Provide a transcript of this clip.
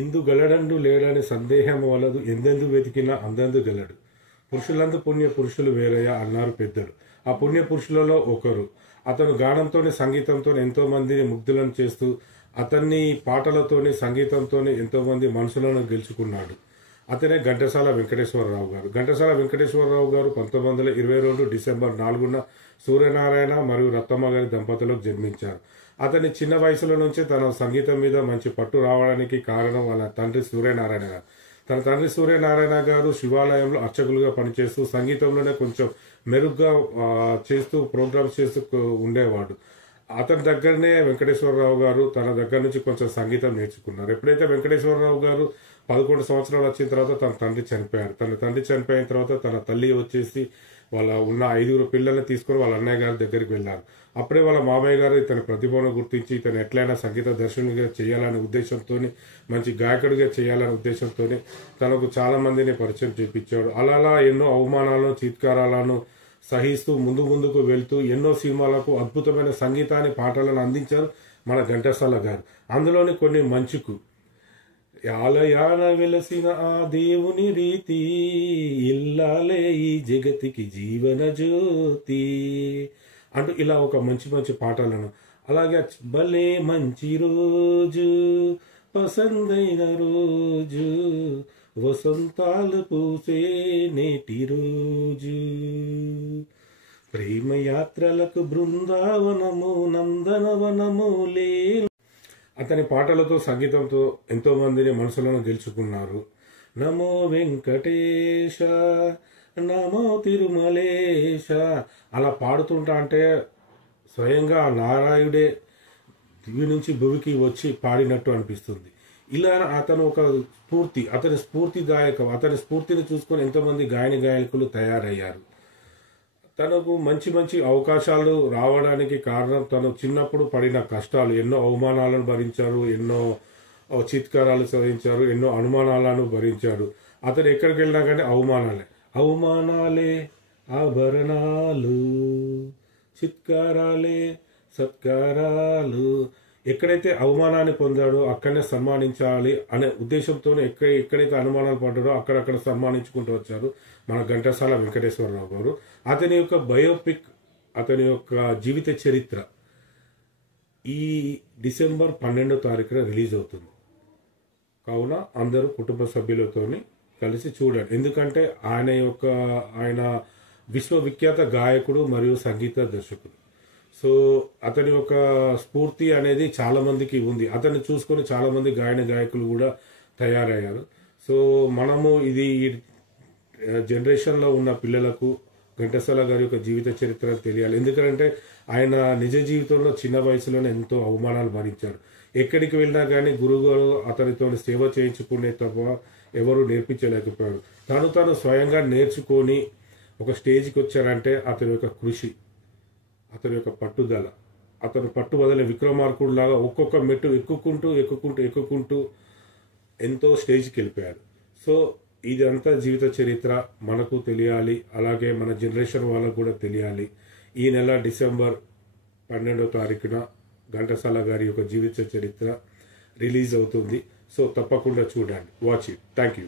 ఇందు గలడండు లేడని సందేహం వలదు ఎందెందు వెతికినా అందందు గలడు. పురుషులందు పుణ్య పురుషులు వేరయ్య అన్నారు పెద్దలు. ఆ పుణ్య పురుషులలో ఒకరు. అతను గానంతోనే సంగీతంతో ఎంతో మందిని ముగ్ధులను చేస్తూ అతన్ని పాటలతోని సంగీతంతోని ఎంతో మంది మనసులను గెలుచుకున్నాడు. అతనే ఘంటసాల వెంకటేశ్వరరావు గారు. ఘంటసాల వెంకటేశ్వరరావు గారు 1922 డిసెంబర్ 4న సూర్యనారాయణ మరియు రత్తమ్మ గారి దంపతులకు జన్మించారు. అతని చిన్న వయసులో నుంచి తన సంగీతం మీద మంచి పట్టు రావడానికి కారణం వాళ్ళ తండ్రి సూర్యనారాయణ గారు. తన తండ్రి సూర్యనారాయణ గారు శివాలయంలో అర్చకులుగా పనిచేస్తూ సంగీతంలోనే కొంచెం మెరుగ్గా చేస్తూ ప్రోగ్రామ్స్ చేస్తూ ఉండేవాడు. అతని దగ్గరనే వెంకటేశ్వరరావు గారు తన దగ్గర నుంచి కొంచెం సంగీతం నేర్చుకున్నారు. ఎప్పుడైతే వెంకటేశ్వరరావు గారు 11 సంవత్సరాలు వచ్చిన తర్వాత తన తండ్రి చనిపోయారు. తన తండ్రి చనిపోయిన తర్వాత తన తల్లి వచ్చేసి వాళ్ళ ఉన్న 5 పిల్లల్ని తీసుకొని వాళ్ళ అన్నయ్య గారి దగ్గరికి వెళ్ళారు. అప్పుడే వాళ్ళ మామయ్య గారు ఇతని ప్రతిభను గుర్తించి ఇతను ఎట్లయినా సంగీత దర్శకునిగా చేయాలనే ఉద్దేశంతో, మంచి గాయకుడిగా చేయాలనే ఉద్దేశంతో తనకు చాలా మందిని పరిచయం చేపించాడు. అలా ఎన్నో అవమానాలను చీత్కారాలను సహిస్తూ ముందుకు వెళ్తూ ఎన్నో సినిమాలకు అద్భుతమైన సంగీతాన్ని పాటలను అందించారు మన ఘంటసాల గారు. అందులోని కొన్ని మంచుకు ఆలయాన వెలసిన ఆ దేవుని రీతి ఇల్లాలే ఈ జగతికి జీవన జ్యోతి అంటూ ఇలా ఒక మంచి పాటలను, అలాగే భలే మంచి రోజు పసందైన రోజు వసంతాలు పూసే నేటి రోజు ప్రేమ యాత్రలకు బృందావనము నందనవనము లే. అతని పాటలతో సంగీతంతో ఎంతో మందిని మనసులను గెలుచుకున్నారు. నమో వెంకటేశ నమో తిరుమలేశ అలా పాడుతుంటా అంటే స్వయంగా నారాయుడే దివి నుంచి భువికి వచ్చి పాడినట్టు అనిపిస్తుంది. ఇలా అతను ఒక స్ఫూర్తి, అతని స్ఫూర్తి గాయకం, అతని స్ఫూర్తిని చూసుకొని ఎంతోమంది గాయకులు తయారయ్యారు. తనకు మంచి అవకాశాలు రావడానికి కారణం తను చిన్నప్పుడు పడిన కష్టాలు. ఎన్నో అవమానాలను భరించారు, ఎన్నో చిత్కారాలు సహించారు, ఎన్నో అనుమానాలను భరించారు. అతను ఎక్కడికి వెళ్ళినా కానీ అవమానాలే ఆభరణాలు, చిత్కారాలే సత్కారాలు. ఎక్కడైతే అవమానాన్ని పొందాడో అక్కడనే సన్మానించాలి అనే ఉద్దేశంతో ఎక్కడైతే అనుమానాలు పడ్డాడో అక్కడక్కడ సన్మానించుకుంటూ వచ్చారు మన ఘంటసాల వెంకటేశ్వరరావు గారు. అతని యొక్క బయోపిక్, అతని యొక్క జీవిత చరిత్ర ఈ డిసెంబర్ 12వ తారీఖున రిలీజ్ అవుతుంది. కావున అందరూ కుటుంబ సభ్యులతోని కలిసి చూడండి. ఎందుకంటే ఆయన విశ్వవిఖ్యాత గాయకుడు మరియు సంగీత దర్శకుడు. సో అతని యొక్క స్ఫూర్తి అనేది చాలా మందికి ఉంది. అతన్ని చూసుకొని చాలా మంది గాయకులు కూడా తయారయ్యారు. సో మనము ఇది జనరేషన్లో ఉన్న పిల్లలకు ఘంటసాల గారి యొక్క జీవిత చరిత్ర తెలియాలి. ఎందుకంటే ఆయన నిజ జీవితంలో చిన్న వయసులోనే ఎంతో అవమానాలు భరించారు. ఎక్కడికి వెళ్ళినా కానీ గురువుగారు అతనితో సేవ చేయించుకునే తప్ప ఎవరు నేర్పించలేకపోయారు. తను స్వయంగా నేర్చుకొని ఒక స్టేజ్కి వచ్చారంటే అతని యొక్క కృషి, అతని యొక్క పట్టుదల, అతను పట్టుబదలే విక్రమార్కుడు లాగా ఒక్కొక్క మెట్టు ఎక్కుకుంటూ ఎంతో స్టేజ్కి వెళ్ళిపోయాడు. సో ఇదంతా జీవిత చరిత్ర మనకు తెలియాలి, అలాగే మన జనరేషన్ వాళ్ళకు కూడా తెలియాలి. ఈ నెల డిసెంబర్ 12వ తారీఖున ఘంటసాల గారి యొక్క జీవిత చరిత్ర రిలీజ్ అవుతుంది. సో తప్పకుండా చూడండి, వాచ్ ఇట్. Thank you.